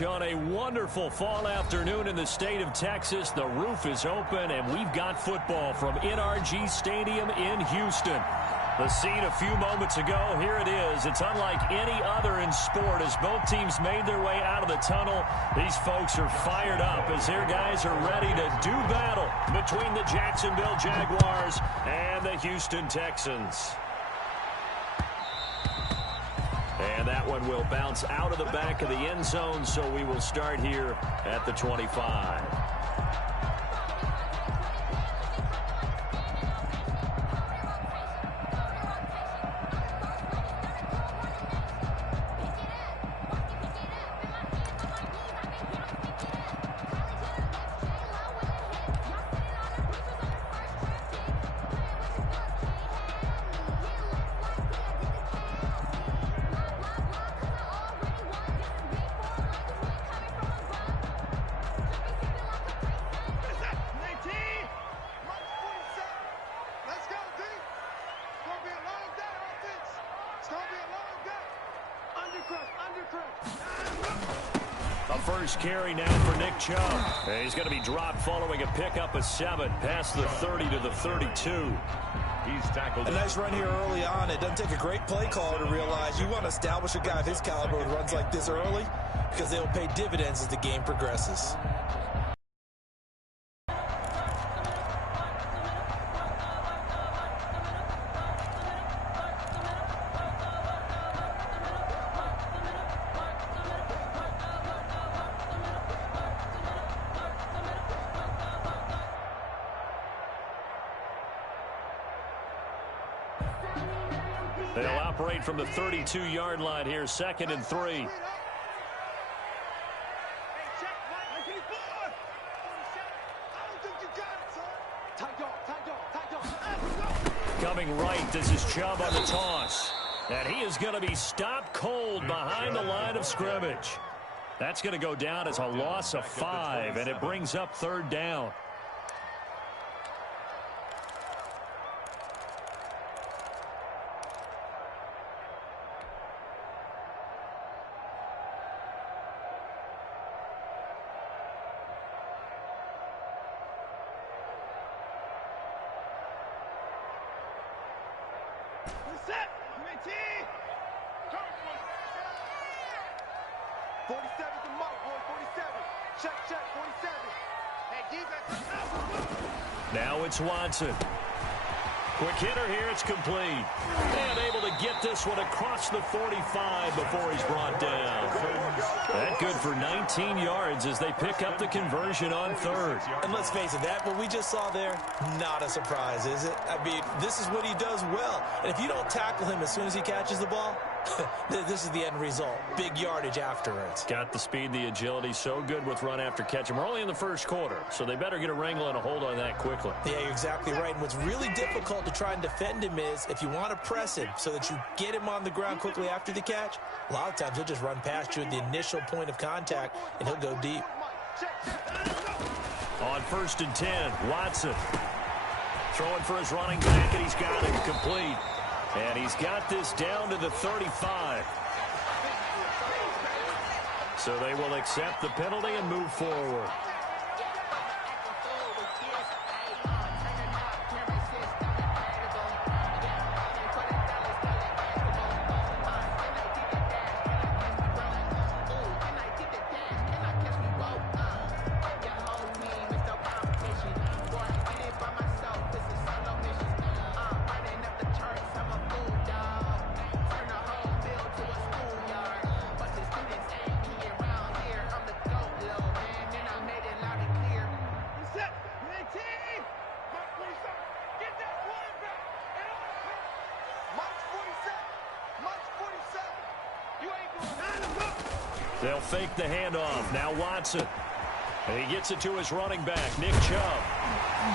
On a wonderful fall afternoon in the state of Texas, the roof is open, and we've got football from NRG Stadium in Houston. The scene a few moments ago, here it is. It's unlike any other in sport as both teams made their way out of the tunnel. These folks are fired up as their guys are ready to do battle between the Jacksonville Jaguars and the Houston Texans. And that one will bounce out of the back of the end zone, so we will start here at the 25. A first carry now for Nick Chubb. He's going to be dropped following a pickup of 7 past the 30 to the 32. He's tackled. A nice run here early on. It doesn't take a great play caller to realize you want to establish a guy of his caliber with runs like this early because they'll pay dividends as the game progresses. They'll operate from the 32-yard line here, 2nd and 3. Coming right, this is Chubb on the toss. And he is going to be stopped cold behind the line of scrimmage. That's going to go down as a loss of 5, and it brings up 3rd down. Now it's Watson. Quick hitter here, it's complete. And able to get this one across the 45 before he's brought down. That good for 19 yards as they pick up the conversion on 3rd. And let's face it, that what we just saw there, not a surprise, is it? I mean, this is what he does well. And if you don't tackle him as soon as he catches the ball, this is the end result. Big yardage afterwards. Got the speed, the agility, so good with run after catch. And we're only in the first quarter, so they better get a wrangle and a hold on that quickly. Yeah, you're exactly right. And what's really difficult to try and defend him is if you want to press him so that you get him on the ground quickly after the catch, a lot of times he'll just run past you at the initial point of contact, and he'll go deep. On 1st and 10, Watson throwing for his running back, and he's got it complete. And he's got this down to the 35. So they will accept the penalty and move forward. They'll fake the handoff. Now Watson. And he gets it to his running back, Nick Chubb.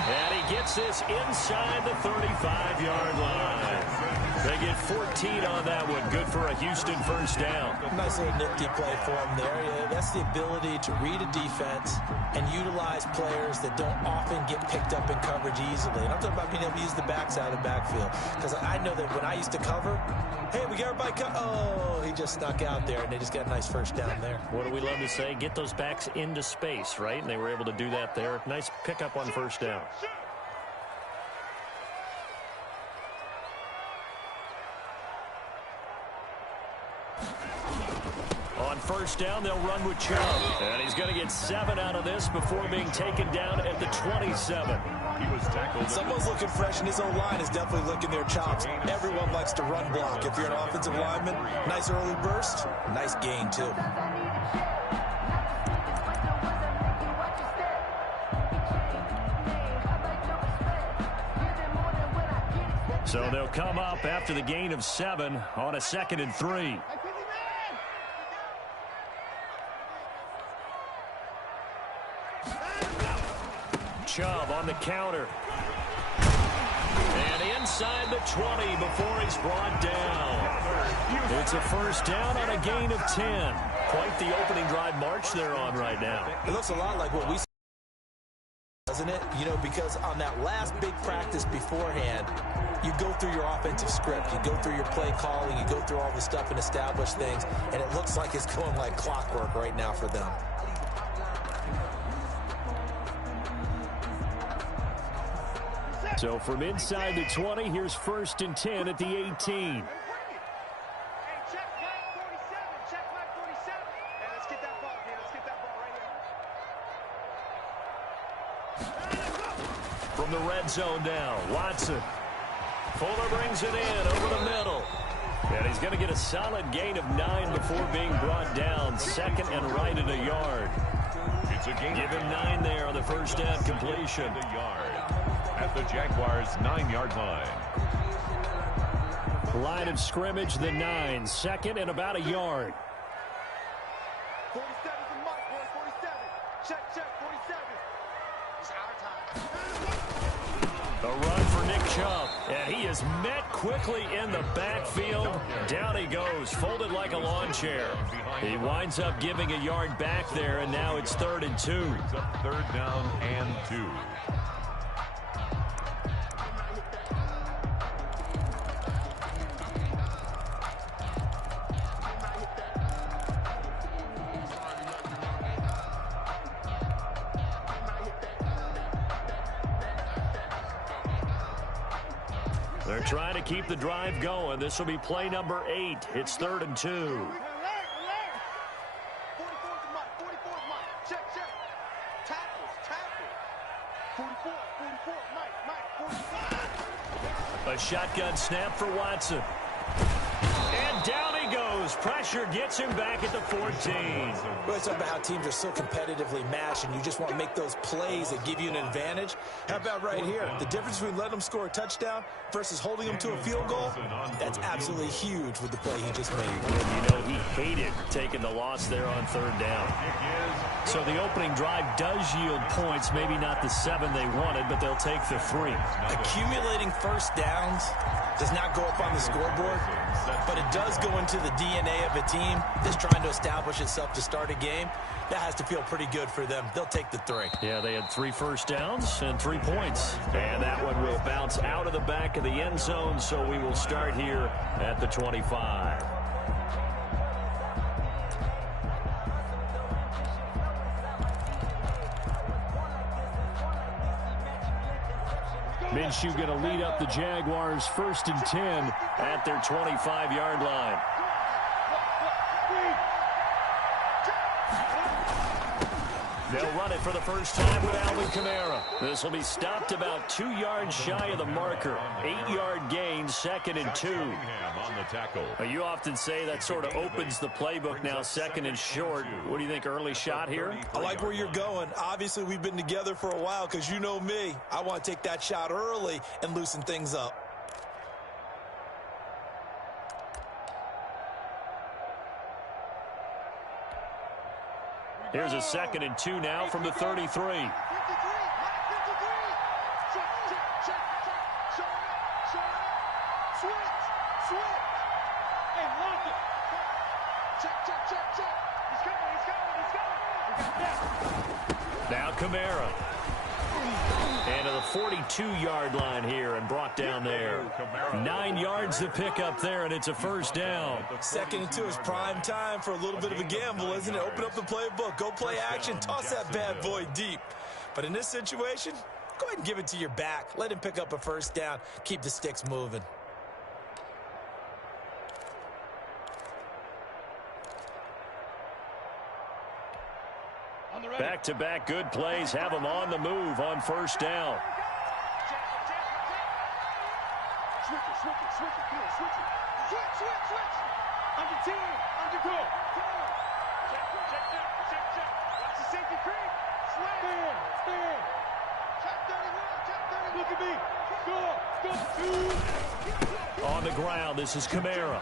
And he gets this inside the 35-yard line. They get 14 on that one. Good for a Houston first down. Nice little nifty play for him there. Yeah, that's the ability to read a defense and utilize players that don't often get picked up in coverage easily. And I'm talking about being able to use the backs out of the backfield. Because I know that when I used to cover, hey, we got everybody oh, he just snuck out there, and they just got a nice first down there. What do we love to say? Get those backs into space, right? And they were able to do that there. Nice pickup on first down. On first down, they'll run with Chubb. And he's going to get 7 out of this before being taken down at the 27. He was tackled. Someone's looking fresh, and his own line is definitely licking their chops. Everyone likes to run block. If you're an offensive lineman, nice early burst, nice gain, too. So they'll come up after the gain of 7 on a 2nd and 3. Chubb on the counter. And inside the 20 before he's brought down. It's a first down on a gain of 10. Quite the opening drive march they're on right now. It looks a lot like what we see, doesn't it? You know, because on that last big practice beforehand, you go through your offensive script. You go through your play calling. You go through all the stuff and establish things. And it looks like it's going like clockwork right now for them. So from inside the 20, here's 1st and 10 at the 18. From the red zone now, Watson. Fuller brings it in over the middle. And he's going to get a solid gain of 9 before being brought down. 2nd and right at a yard. It's a gain. Give him 9 there on the first down completion. The yard at the Jaguars' 9-yard line. Line of scrimmage, the 9. 2nd and about a yard. 47 for Mike, boys. 47. Check, 47. It's our time. A run for Nick Chubb. And he is met quickly in the backfield. Down he goes, folded like a lawn chair. He winds up giving a yard back there, and now it's 3rd and 2. Third down and 2. They're trying to keep the drive going. This will be play number 8. It's 3rd and 2. 44 for Mike. 44 Mike. Check. Tackles. 44 Mike. 45. A shotgun snap for Watson. And down he goes. Pressure gets him back at the 14. We're talking about how teams are so competitively matched, and you just want to make those plays that give you an advantage. How about right here? The difference between letting them score a touchdown versus holding them to a field goal, that's absolutely huge with the play he just made. You know, he hated taking the loss there on 3rd down. So the opening drive does yield points, maybe not the 7 they wanted, but they'll take the 3. Accumulating first downs does not go up on the scoreboard, but it does go into the DNA of a team that's trying to establish itself to start a game. That has to feel pretty good for them. They'll take the 3. Yeah, they had 3 first downs and 3 points. And that one will bounce out of the back of the end zone, so we will start here at the 25. Minshew going to lead up the Jaguars 1st and 10 at their 25-yard line. They'll run it for the first time with Alvin Kamara. This will be stopped about 2 yards shy of the marker. 8-yard gain, 2nd and 2. On the tackle. You often say that sort of opens the playbook now, 2nd and short. What do you think, early shot here? I like where you're going. Obviously, we've been together for a while because you know me. I want to take that shot early and loosen things up. Here's a 2nd and 2 now from the 33. Switch. Hey, lock it. Check, check, check, check. He's coming, he's coming, he's coming. We got that. Now Kamara. And to the 42-yard line here and brought down there. 9 yards to pick up there, and it's a first down. 2nd and 2 is prime time for a little bit of a gamble, isn't it? Open up the playbook, go play action, toss that bad boy deep. But in this situation, go ahead and give it to your back. Let him pick up a first down. Keep the sticks moving. Back-to-back good plays have them on the move on first down. Switch it, switch it, switch it, switch it. Switch, switch, switch. Under 10, under go. Check, check, check, check, check. Watch the safety creep. Slam. Stand. Check 31, check 31. Look at me. Go. On the ground, this is Kamara.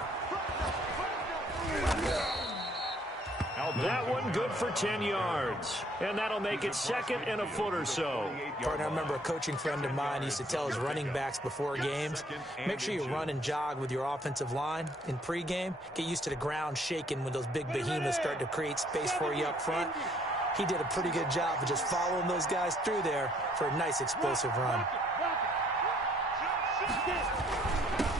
That one good for 10 yards. And that'll make it 2nd and a foot or so. Partner, I remember a coaching friend of mine used to tell his running backs before games, make sure you run and jog with your offensive line in pregame. Get used to the ground shaking when those big behemoths start to create space for you up front. He did a pretty good job of just following those guys through there for a nice explosive run.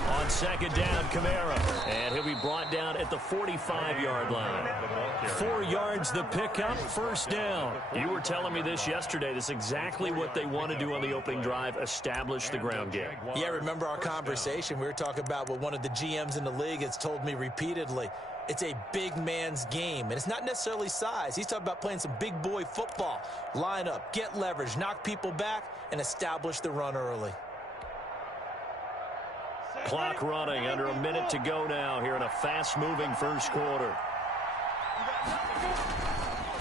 On 2nd down, Kamara. And he'll be brought down at the 45-yard line. 4 yards the pickup, first down. You were telling me this yesterday. This is exactly what they want to do on the opening drive, establish the ground game. Yeah, remember our conversation? We were talking about what one of the GMs in the league has told me repeatedly. It's a big man's game, and it's not necessarily size. He's talking about playing some big boy football. Line up, get leverage, knock people back, and establish the run early. Clock running, under a minute to go now here in a fast-moving first quarter.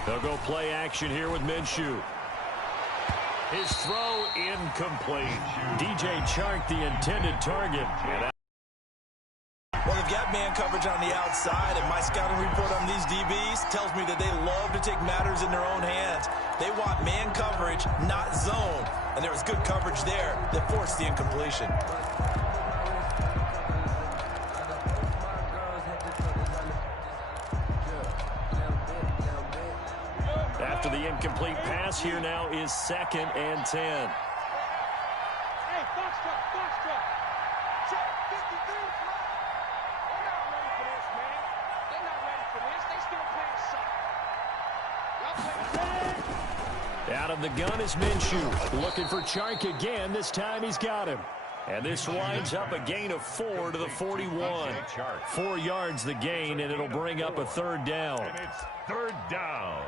They'll go play action here with Minshew. His throw incomplete. DJ Chark, the intended target. Well, they've got man coverage on the outside, and my scouting report on these DBs tells me that they love to take matters in their own hands. They want man coverage, not zone. And there was good coverage there that forced the incompletion. After the incomplete pass, here now is 2nd and 10. Hey, box truck, box truck. Check 53. They're not ready for this, man. They're not ready for this. They still playing suck. Y'all play. Out of the gun is Minshew. Looking for Chark again. This time he's got him. And this winds up a gain of 4 to the 41. 4 yards the gain, and it'll bring up a 3rd down. And it's 3rd down.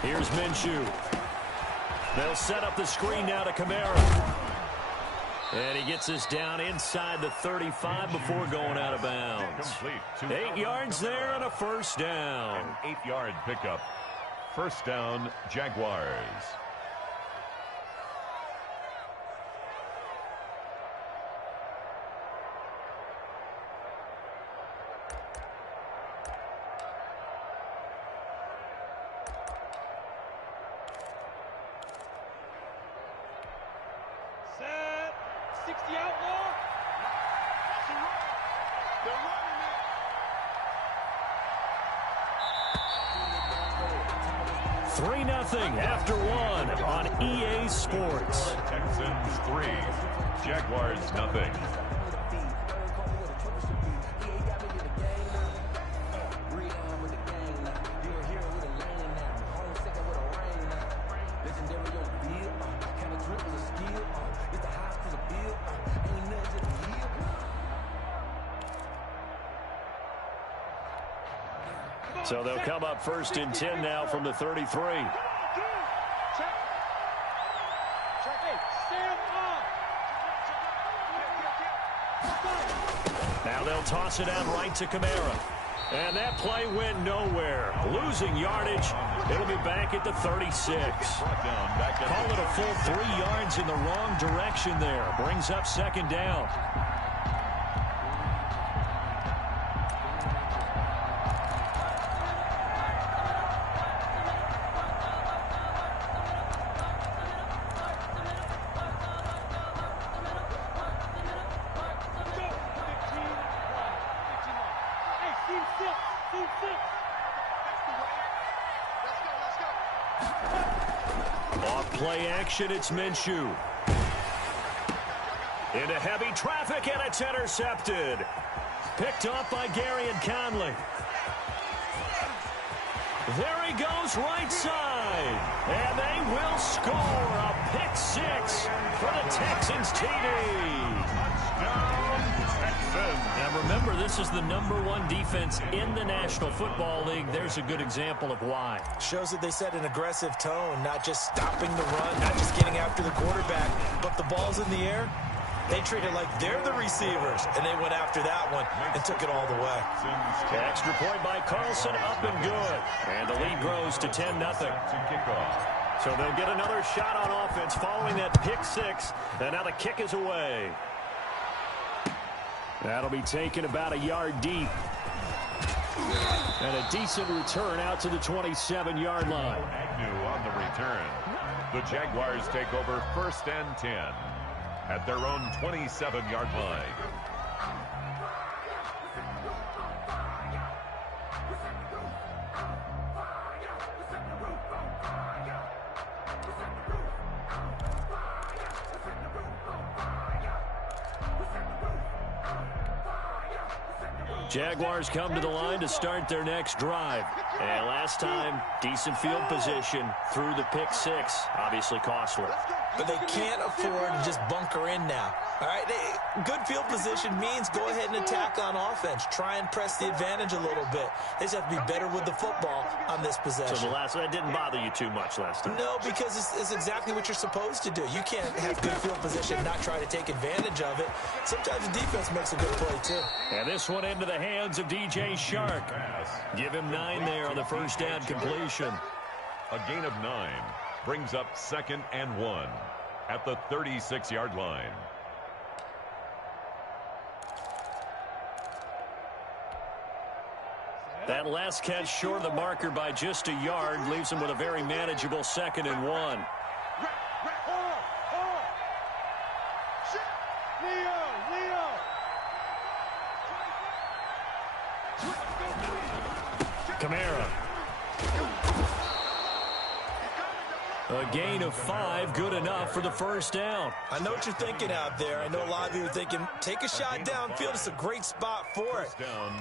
Here's Minshew. They'll set up the screen now to Kamara. And he gets this down inside the 35 before going out of bounds. 8 yards there and a first down. An 8-yard pickup. First down, Jaguars. Set. 60 outlaw. They're running it. 3-0 after 1 on EA Sports. Texans 3, Jaguars nothing. So they'll come up 1st and 10 now from the 33. Check. Check. Hey, stand up. Now they'll toss it out right to Kamara. And that play went nowhere. Losing yardage. It'll be back at the 36. Call it a full 3 yards in the wrong direction there. Brings up second down. Off play action, it's Minshew. Into heavy traffic, and it's intercepted. Picked off by Gary and Conley. There he goes, right side. And they will score a pick six for the Texans TD. Touchdown, Texans. Now remember, this is the #1 defense in the National Football League. There's a good example of why. Shows that they set an aggressive tone, not just stopping the run, not just getting after the quarterback, but the ball's in the air. They treat it like they're the receivers, and they went after that one and took it all the way. Extra point by Carlson, up and good. And the lead grows to 10-0. So they'll get another shot on offense following that pick six. And now the kick is away. That'll be taken about a yard deep. And a decent return out to the 27-yard line. Agnew on the return. The Jaguars take over 1st and 10 at their own 27-yard line. Jaguars come to the line to start their next drive. And last time, decent field position through the pick six. Obviously costly. But they can't afford to just bunker in now. All right, good field position means go ahead and attack on offense. Try and press the advantage a little bit. They just have to be better with the football on this possession. So that didn't bother you too much last time? No, because it's exactly what you're supposed to do. You can't have good field position and not try to take advantage of it. Sometimes the defense makes a good play, too. And this one into the hands of DJ Shark. Give him 9 there on the first down completion. A gain of 9 brings up 2nd and 1 at the 36-yard line. That last catch short of the marker by just a yard leaves him with a very manageable 2nd and 1. Kamara. A gain of 5, good enough for the first down. I know what you're thinking out there. I know a lot of you are thinking, take a shot downfield. It's a great spot for it.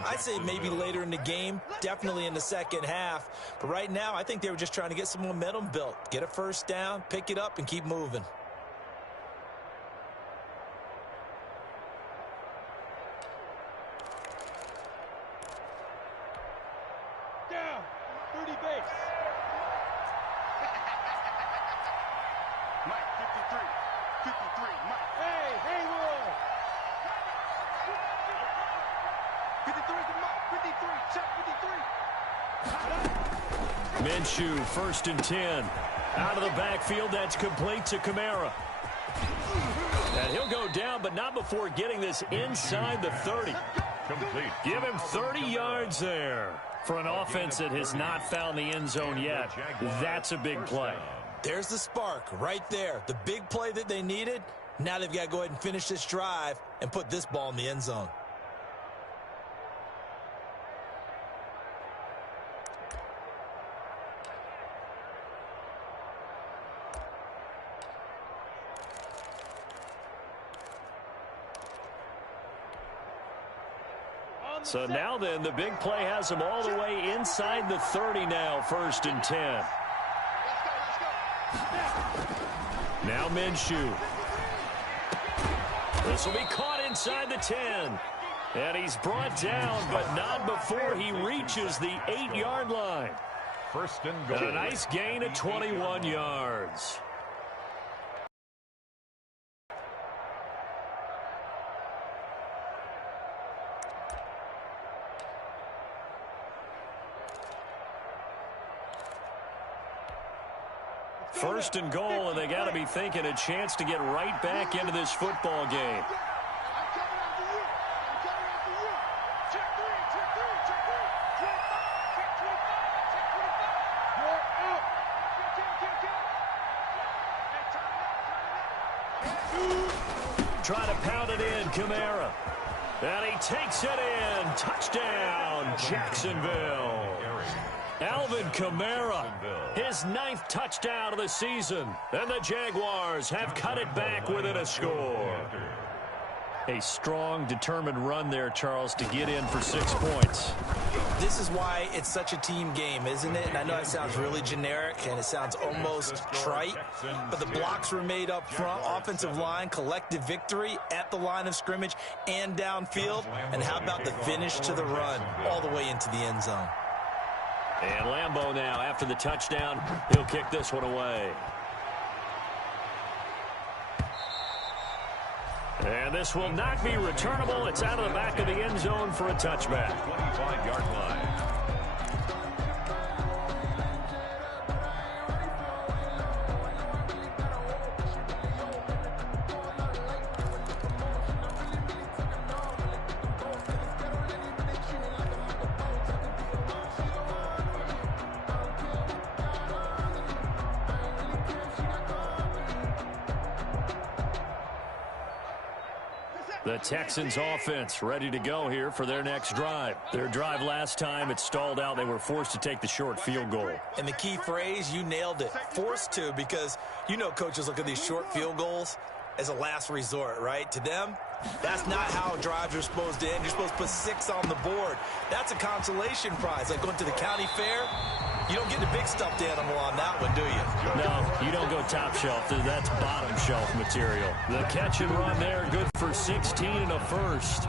I'd say maybe later in the game, definitely in the second half. But right now, I think they were just trying to get some momentum built. Get a first down, pick it up, and keep moving. Down, 30 base. Mike, 53. 53, Mike. Hey, Haywood. 53 to Mike. 53, check 53. Minshew, 1st and 10. Out of the backfield, that's complete to Kamara. And he'll go down, but not before getting this inside the 30. Complete. Give him 30 yards there. For an offense that has not found the end zone yet, that's a big play. There's the spark right there. The big play that they needed. Now they've got to go ahead and finish this drive and put this ball in the end zone. So now then, the big play has them all the way inside the 30 now, 1st and 10. Now Minshew. This will be caught inside the 10. And he's brought down, but not before he reaches the 8-yard line. 1st and goal. And a nice gain of 21 yards. First and goal, and they got to be thinking a chance to get right back into this football game. Trying to pound it in, Kamara. And he takes it in. Touchdown, Jacksonville. Alvin Kamara, his 9th touchdown of the season. And the Jaguars have cut it back within a score. A strong, determined run there, Charles, to get in for 6 points. This is why it's such a team game, isn't it? And I know it sounds really generic and it sounds almost trite, but the blocks were made up front, offensive line, collective victory at the line of scrimmage and downfield. And how about the finish to the run all the way into the end zone? And Lambeau now, after the touchdown, he'll kick this one away. And this will not be returnable. It's out of the back of the end zone for a touchback. 25-yard line. The Texans offense ready to go here for their next drive. Their drive last time, it stalled out. They were forced to take the short field goal. And the key phrase, you nailed it, forced to, because you know coaches look at these short field goals as a last resort, right? To them, that's not how drives are supposed to end. You're supposed to put 6 on the board. That's a consolation prize, like going to the county fair. You don't get the big stuffed animal on that one, do you? No, you don't go top shelf. That's bottom shelf material. The catch and run there, good for 16 and a first.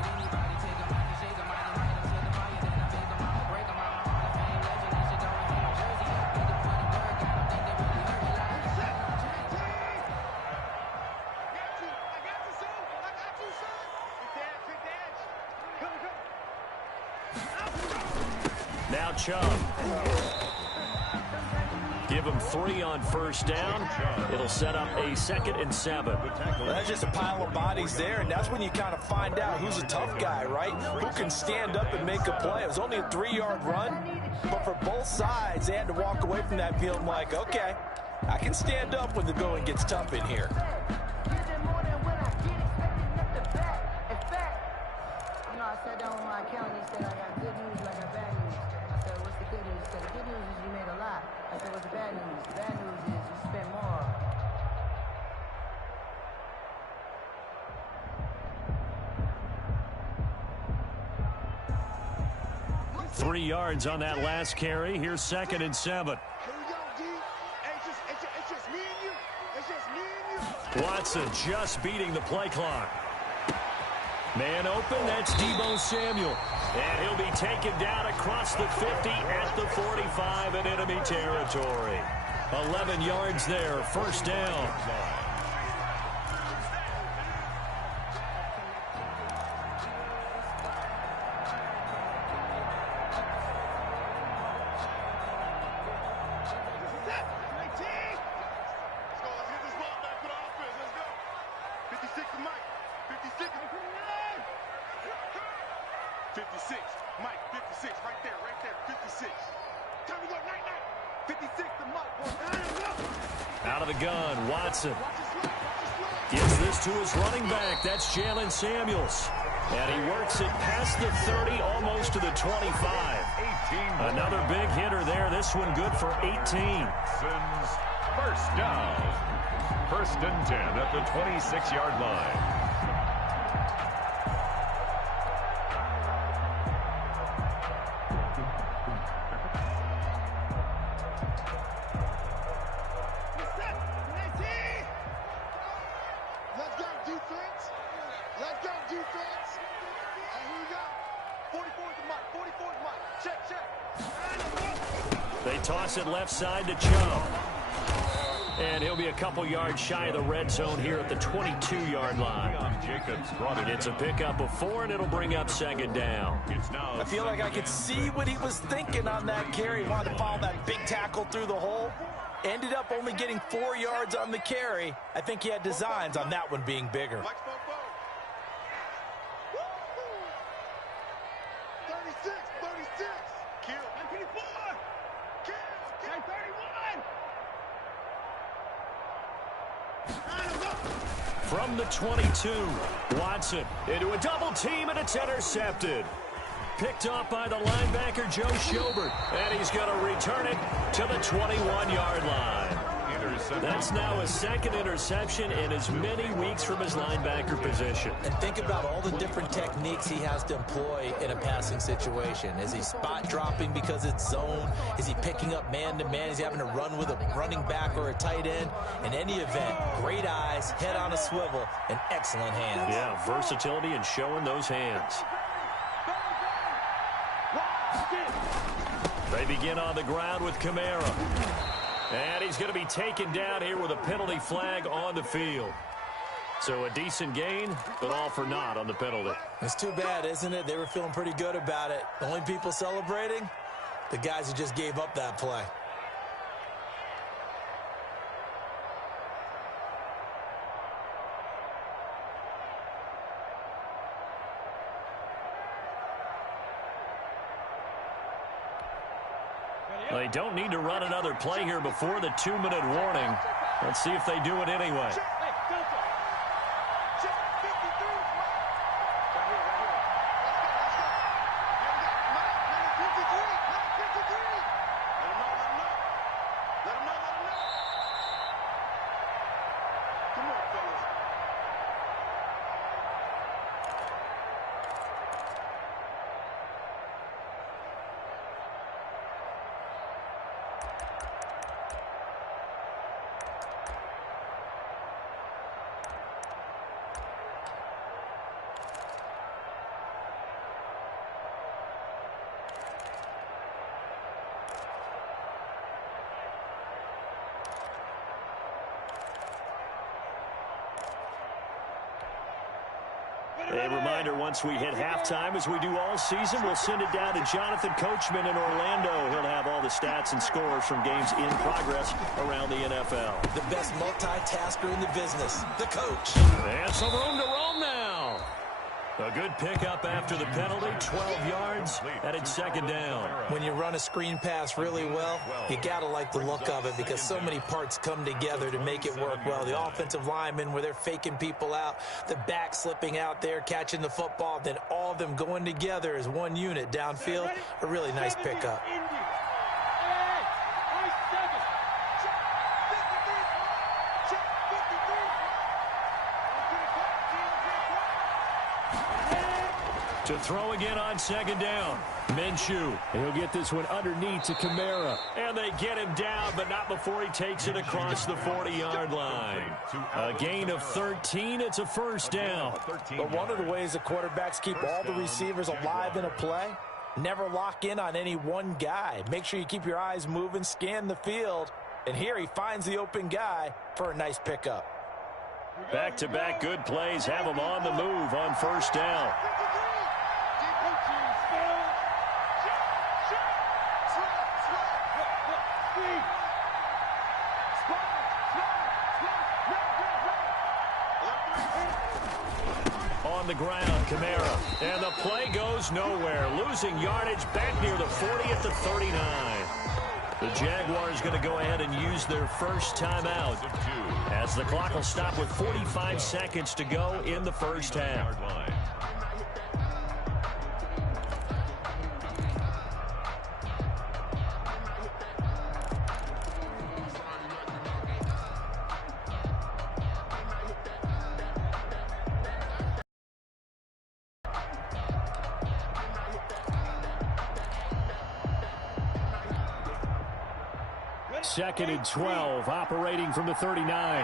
Now Chubb. Give him 3 on first down. It'll set up a 2nd and 7. Well, that's just a pile of bodies there, and that's when you kind of find out who's a tough guy, right? Who can stand up and make a play. It was only a 3-yard run, but for both sides, they had to walk away from that field like, okay, I can stand up when the going gets tough in here. I sat down with my accountant. He said, I got good news, I got bad news. I said, what's the good news? He said, the good news is you made a lot. I said, what's the bad news? The bad news is you spent more. 3 yards on that last carry. Here's 2nd and 7. Watson just beating the play clock. Man open, that's Deebo Samuel. And he'll be taken down across the 50 at the 45 in enemy territory. 11 yards there, first down. Out of the gun, Watson. Gives this to his running back. That's Jalen Samuels. And he works it past the 30, almost to the 25. Another big hitter there. This one good for 18. First down. 1st and 10 at the 26-yard line. They toss it left side to Chubb. And he'll be a couple yards shy of the red zone here at the 22-yard line. It's a pickup of 4, and it'll bring up 2nd down. I feel like I could see what he was thinking on that carry. He wanted to follow that big tackle through the hole. Ended up only getting 4 yards on the carry. I think he had designs on that one being bigger. 36. Kill. 24. Kill. 31. From the 22, Watson into a double team, and it's intercepted. Picked off by the linebacker, Joe Schobert, and he's going to return it to the 21-yard line. That's now his second interception in as many weeks from his linebacker position. And think about all the different techniques he has to employ in a passing situation. Is he spot dropping because it's zone? Is he picking up man-to-man? Is he having to run with a running back or a tight end? In any event, great eyes, head on a swivel, and excellent hands. Yeah, versatility and showing those hands. They begin on the ground with Camara. And he's going to be taken down here with a penalty flag on the field. So a decent gain, but all for naught on the penalty. It's too bad, isn't it? They were feeling pretty good about it. The only people celebrating? The guys who just gave up that play. They don't need to run another play here before the 2-minute warning. Let's see if they do it anyway. A reminder, once we hit halftime, as we do all season, we'll send it down to Jonathan Coachman in Orlando. He'll have all the stats and scores from games in progress around the NFL. The best multitasker in the business, the coach. And some room to roam now. A good pickup after the penalty, 12 yards, and it's second down. When you run a screen pass really well, you got to like the look of it because so many parts come together to make it work well. The offensive linemen, where they're faking people out, the back slipping out there, catching the football, then all of them going together as one unit downfield. A really nice pickup. To throw again on second down. Minshew. He'll get this one underneath to Camara. And they get him down, but not before he takes it across the 40-yard line. A gain of 13. It's a first down. But one of the ways the quarterbacks keep all the receivers alive in a play, never lock in on any one guy. Make sure you keep your eyes moving, scan the field. And here he finds the open guy for a nice pickup. Back-to-back good plays have him on the move on first down. On the ground, Camara. And the play goes nowhere. Losing yardage back near the 40 at the 39. The Jaguars going to go ahead and use their first timeout as the clock will stop with 45 seconds to go in the first half. Second and 12, operating from the 39.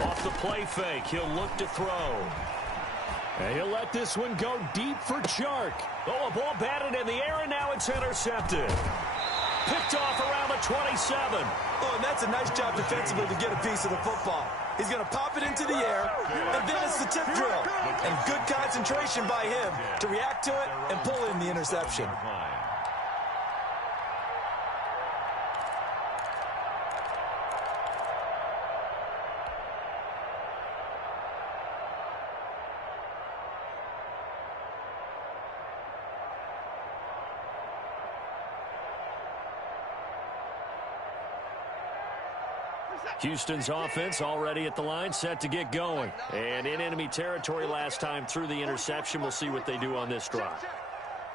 Off the play fake, he'll look to throw. And he'll let this one go deep for Chark. Oh, a ball batted in the air, and now it's intercepted. Picked off around the 27. Oh, and that's a nice job defensively to get a piece of the football. He's going to pop it into the air, and then it's the tip drill. And good concentration by him to react to it and pull in the interception. Houston's offense already at the line, set to get going. And in enemy territory last time through the interception. We'll see what they do on this drive.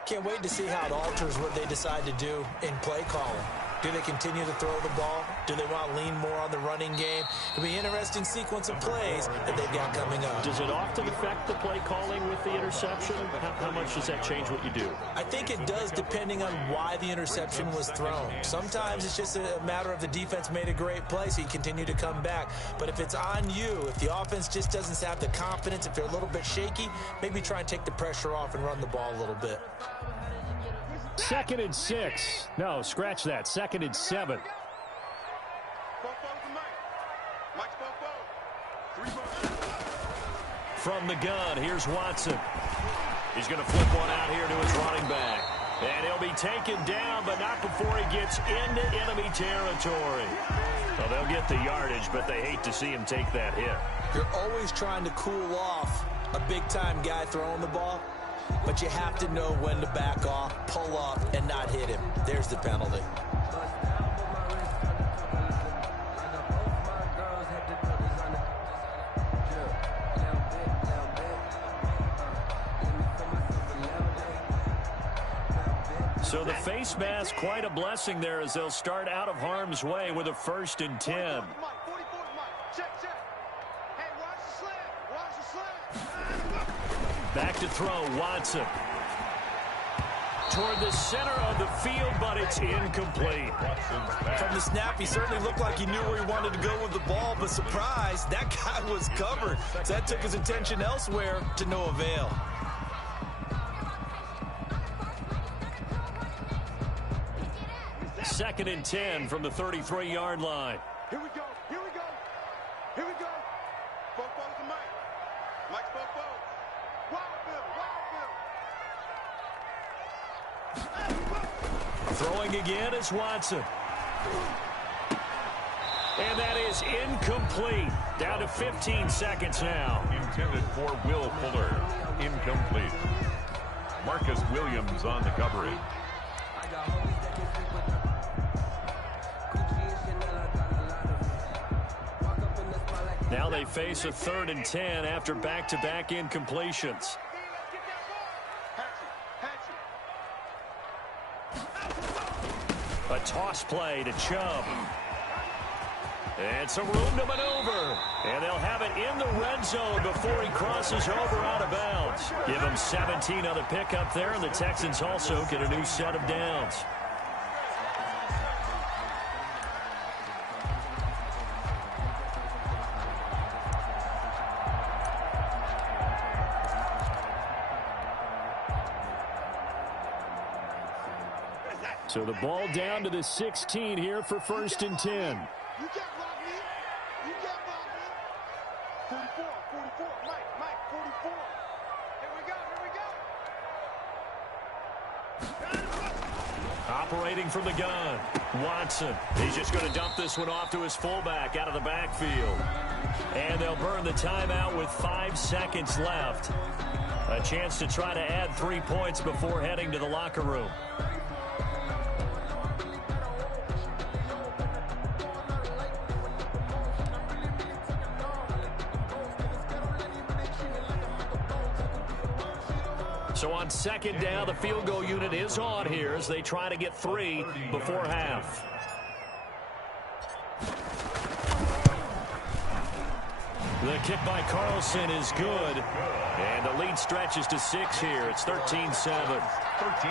Can't wait to see how it alters what they decide to do in play calling. Do they continue to throw the ball? Do they want to lean more on the running game? It'll be an interesting sequence of plays that they've got coming up. Does it often affect the play calling with the interception? How much does that change what you do? I think it does depending on why the interception was thrown. Sometimes it's just a matter of the defense made a great play, so you continue to come back. But if it's on you, if the offense just doesn't have the confidence, if they're a little bit shaky, maybe try and take the pressure off and run the ball a little bit. 2nd and 6. No, scratch that. 2nd and 7. From the gun, here's Watson. He's going to flip one out here to his running back. And he'll be taken down, but not before he gets into enemy territory. Well, they'll get the yardage, but they hate to see him take that hit. You're always trying to cool off a big-time guy throwing the ball, but you have to know when to back off, pull up, and not hit him. There's the penalty. So the face mask, quite a blessing there as they'll start out of harm's way with a 1st and 10. Back to throw, Watson. Toward the center of the field, but it's incomplete. From the snap, he certainly looked like he knew where he wanted to go with the ball, but surprise, that guy was covered. So that took his attention elsewhere to no avail. Second and 10 from the 33-yard line. Here we go. Here we go. Here we go. Both balls to Mike. Mike's both balls. Throwing again is Watson. And that is incomplete. Down to 15 seconds now. Intended for Will Fuller. Incomplete. Marcus Williams on the coverage. Now they face a 3rd and 10 after back-to-back incompletions. A toss play to Chubb. And some room to maneuver. And they'll have it in the red zone before he crosses over out of bounds. Give him 17 on the pickup there, and the Texans also get a new set of downs. So the ball down to the 16 here for 1st and 10. You can't block me. You can't block me. 44, 44. Mike, 44. Here we go. Operating from the gun, Watson. He's just going to dump this one off to his fullback out of the backfield. And they'll burn the timeout with 5 seconds left. A chance to try to add 3 points before heading to the locker room. So on 2nd down, the field goal unit is on here as they try to get 3 before half. The kick by Carlson is good. And the lead stretches to 6 here. It's 13-7.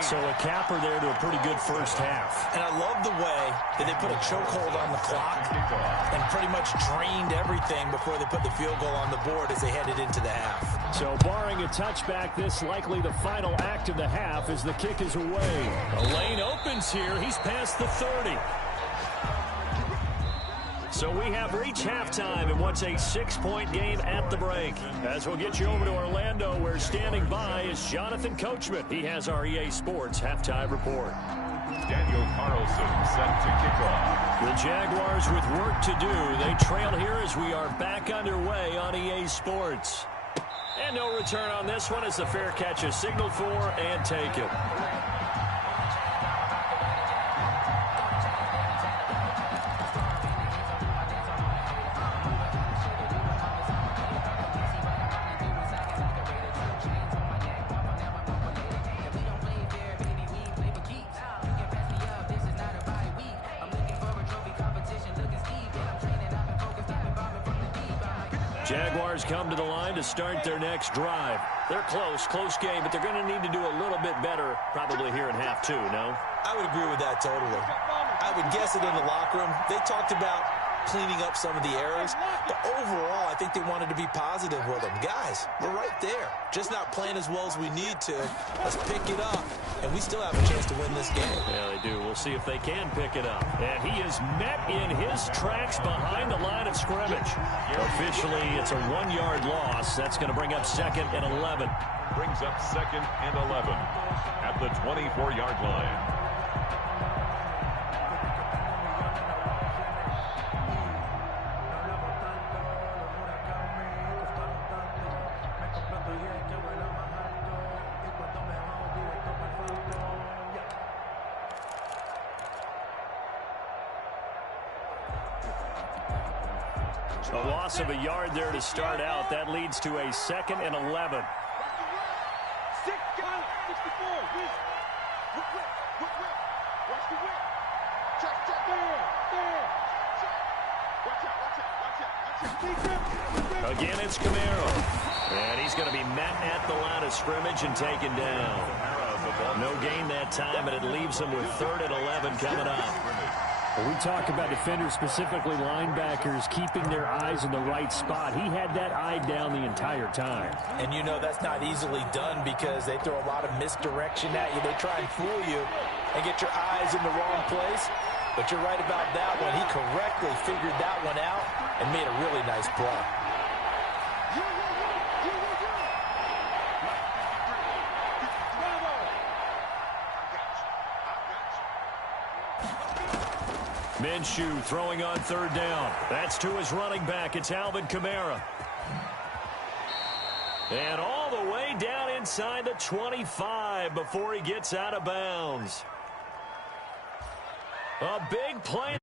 So a capper there to a pretty good first half. And I love the way that they put a chokehold on the clock and pretty much drained everything before they put the field goal on the board as they headed into the half. So barring a touchback, this likely the final act of the half as the kick is away. A lane opens here. He's past the 30. So we have reached halftime in what's a 6-point game at the break. As we'll get you over to Orlando, where standing by is Jonathan Coachman. He has our EA Sports halftime report. Daniel Carlson set to kick off. The Jaguars with work to do. They trail here as we are back underway on EA Sports. And no return on this one as the fair catch is signaled for and taken. Jaguars come to the line to start their next drive. They're close game, but they're going to need to do a little bit better probably here in half two, no? I would agree with that totally. I would guess it in the locker room. They talked about cleaning up some of the errors, but overall, I think they wanted to be positive with them. Guys, we're right there. Just not playing as well as we need to. Let's pick it up, and we still have a chance to win this game. Yeah, they do. We'll see if they can pick it up. And he is met in his tracks behind the line of scrimmage. Officially, it's a 1-yard loss. That's going to bring up 2nd and 11. Brings up 2nd and 11 at the 24-yard line. A loss of a yard there to start out. That leads to a 2nd and 11. Watch the whip. Check. Watch out. Again, it's Camaro. And he's going to be met at the line of scrimmage and taken down. No gain that time, and it leaves him with 3rd and 11 coming up. Well, we talk about defenders, specifically linebackers, keeping their eyes in the right spot. He had that eye down the entire time. And you know that's not easily done because they throw a lot of misdirection at you. They try and fool you and get your eyes in the wrong place. But you're right about that one. He correctly figured that one out and made a really nice play. Minshew throwing on 3rd down. That's to his running back. It's Alvin Kamara. And all the way down inside the 25 before he gets out of bounds. A big play.